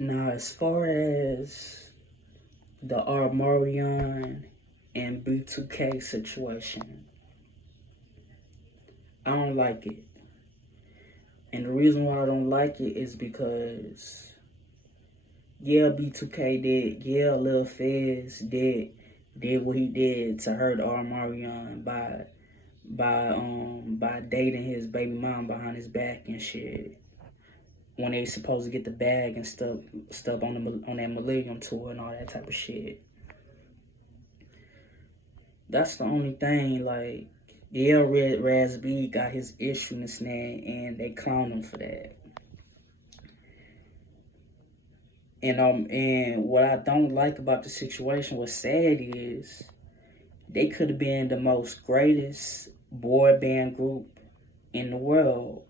Now, as far as the Armarion and B2K situation, I don't like it. And the reason why I don't like it is because, yeah, B2K did, yeah, Lil Fizz did what he did to hurt Armarion by dating his baby mom behind his back and shit. When they supposed to get the bag and stuff on that Millennium tour and all that type of shit. That's the only thing. Like, yeah, Red Raspberry got his issue in the snag, and they clown him for that. And what I don't like about the situation, what's sad is they could have been the most greatest boy band group in the world.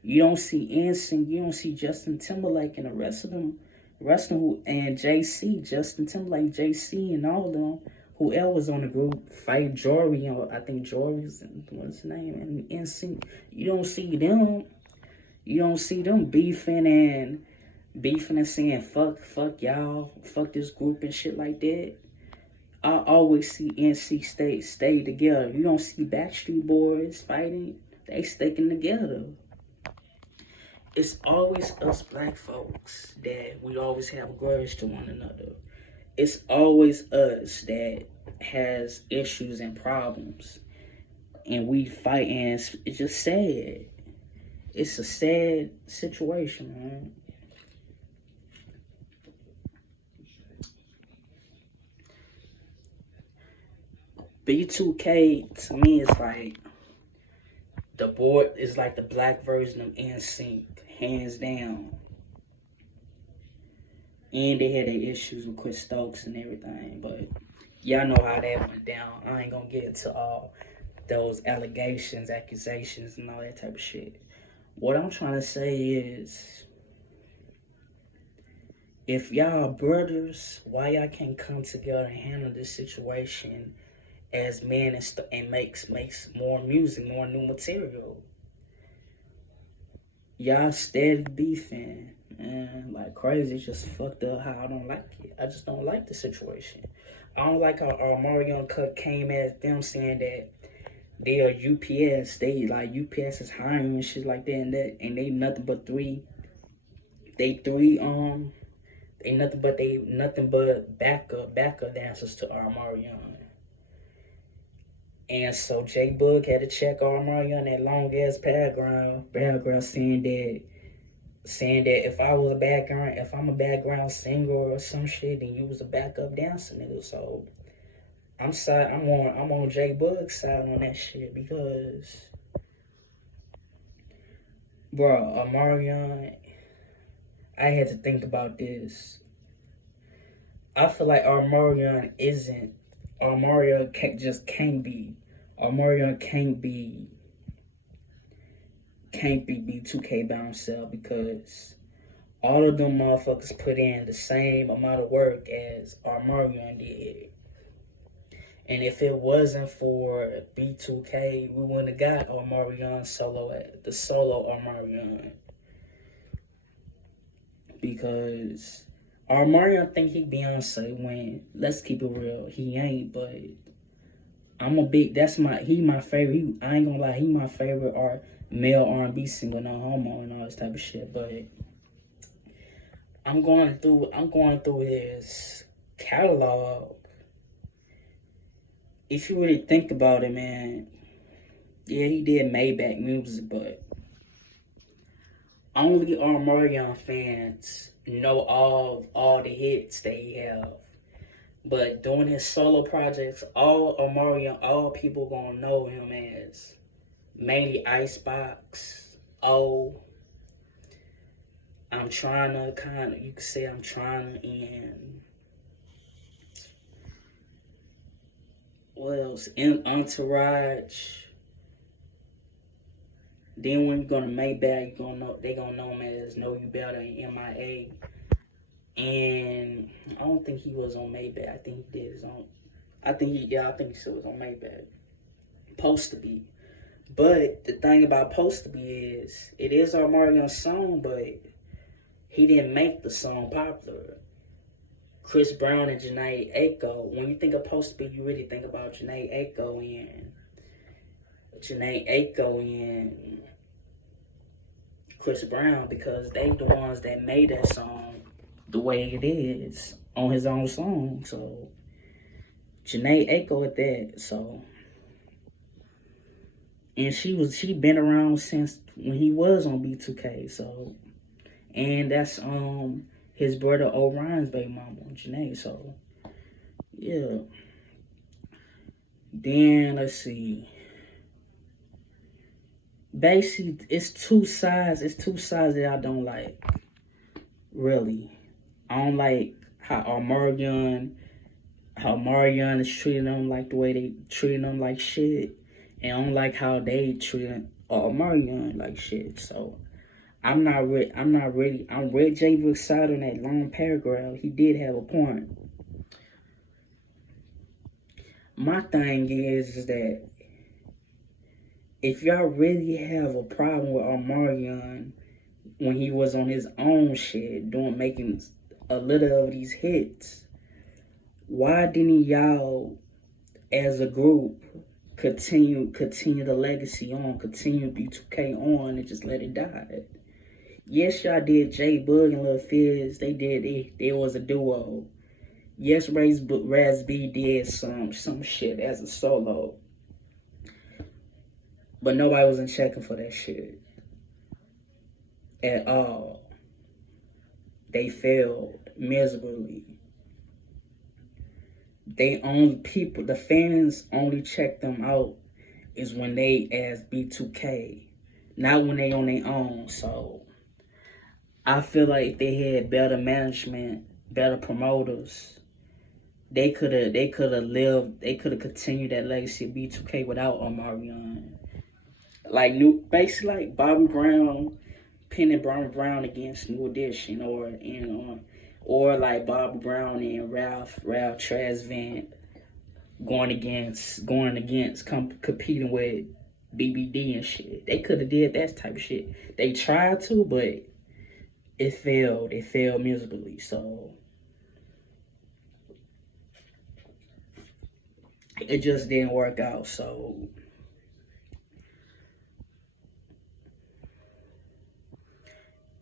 You don't see NSYNC, you don't see Justin Timberlake and the rest of them and JC, Justin Timberlake, JC, and all of them. Who else was on the group? Fight Jory, I think Jory's what's his name, and NSYNC. You don't see them. You don't see them beefing and saying fuck y'all, fuck this group and shit like that. I always see NC stay together. You don't see Backstreet Boys fighting. They sticking together. It's always us black folks that we always have a grudge to one another. It's always us that has issues and problems. And we fight, and it's just sad. It's a sad situation, man. B2K to me is like the board is like the black version of NSYNC, hands down. And they had their issues with Chris Stokes and everything, but y'all know how that went down. I ain't gonna get into all those allegations, accusations, and all that type of shit. What I'm trying to say is, if y'all brothers, why y'all can't come together and handle this situation as men and makes more music, more new material? Y'all steady beefing and like crazy. It's just fucked up how I don't like it. I just don't like the situation. I don't like how Mario Cut came at them saying that they are UPS. They like UPS is hiring and shit like that, and they nothing but they nothing but backup dancers to Mario. And so J Boog had to check Mario on that long ass paragraph saying that if I'm a background singer or some shit, then you was a backup dancer, nigga. So I'm on J Boog's side on that shit because, bro, Omarion, I had to think about this. I feel like Omarion just can't be. Omarion can't be B2K by himself because all of them motherfuckers put in the same amount of work as Omarion did. And if it wasn't for B2K, we wouldn't have got Omarion the solo Omarion. Because Omarion think he Beyonce when, let's keep it real, he ain't, but he my favorite, I ain't gonna lie, he my favorite male R&B singer, no homo and all this type of shit, but I'm going through his catalog. If you really think about it, man, yeah, he did Maybach music, but only Omarion fans know all the hits that he have. But doing his solo projects, all people gonna know him as mainly Icebox. I'm trying to you could say I'm trying to, and what else? In Entourage. Then when you go to Maybach, they gonna know him as Know You Better and MIA. And I don't think he was on Maybach. I think he did his own. I think he still was on Maybach. Supposed to be. But the thing about Supposed to Be is, it is our Marion's song, but he didn't make the song popular. Chris Brown and Janae Aiko. When you think of Post B, you really think about Janae Aiko and Chris Brown, because they the ones that made that song the way it is on his own song. So Janae Aiko at that. So, and she been around since when he was on B2K. So, and that's his brother Orion's baby mama, Janae. So yeah. Then let's see. Basically, it's two sides. It's two sides that I don't like. Really, I don't like how Marion is treating them like the way they treating them like shit, and I don't like how they treating Marion like shit. So I'm read Jay Brook's side on that long paragraph. He did have a point. My thing is that if y'all really have a problem with Omarion when he was on his own shit, making a little of these hits, why didn't y'all, as a group, continue the legacy on, continue B2K on, and just let it die? Yes, y'all did J Bug and Lil Fizz. They was a duo. Yes, Raz B did some shit as a solo. But nobody wasn't checking for that shit at all. They failed miserably. The fans only check them out is when they as B2K, not when they on their own. So I feel like if they had better management, better promoters, they could have continued that legacy of B2K without Omarion. Basically like Bobby Brown, pinning Bobby Brown against New Edition, or like Bobby Brown and Ralph Tresvant competing with BBD and shit. They could have did that type of shit. They tried to, but it failed. It failed miserably. So it just didn't work out. So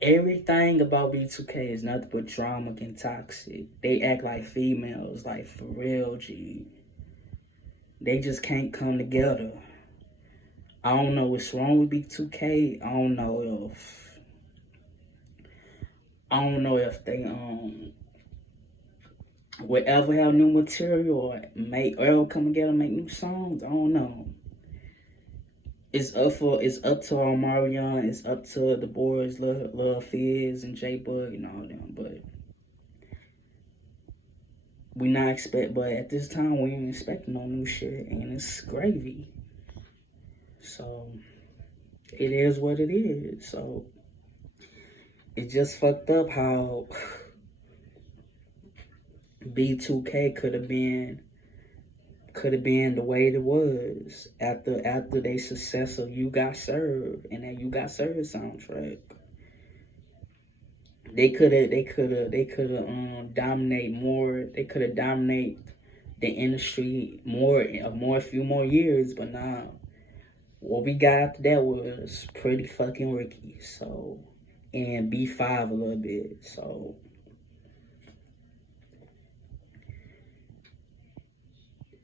everything about B2K is nothing but drama and toxic. They act like females, like for real, G. They just can't come together. I don't know what's wrong with B2K. I don't know if they will ever have new material or ever come together and make new songs. I don't know. It's up to Omarion, it's up to the boys, Lil Fizz and J Bug and all them, but but at this time we ain't expecting no new shit, and it's gravy. So it is what it is. So it just fucked up how B2K could have been the way it was after they success of You Got Served and that You Got Served soundtrack. They could have dominate more. They could have dominate the industry a few more years, but nah. What we got after that was pretty fucking Ricky. So, and B5 a little bit. So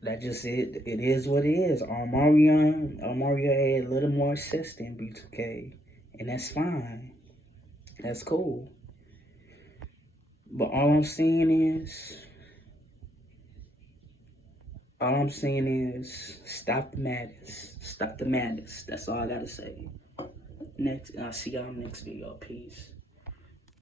that just it is what it is. Omarion had a little more success than B2K, and that's fine. That's cool. But all I'm saying is stop the madness. Stop the madness. That's all I gotta say. I'll see y'all next video. Peace.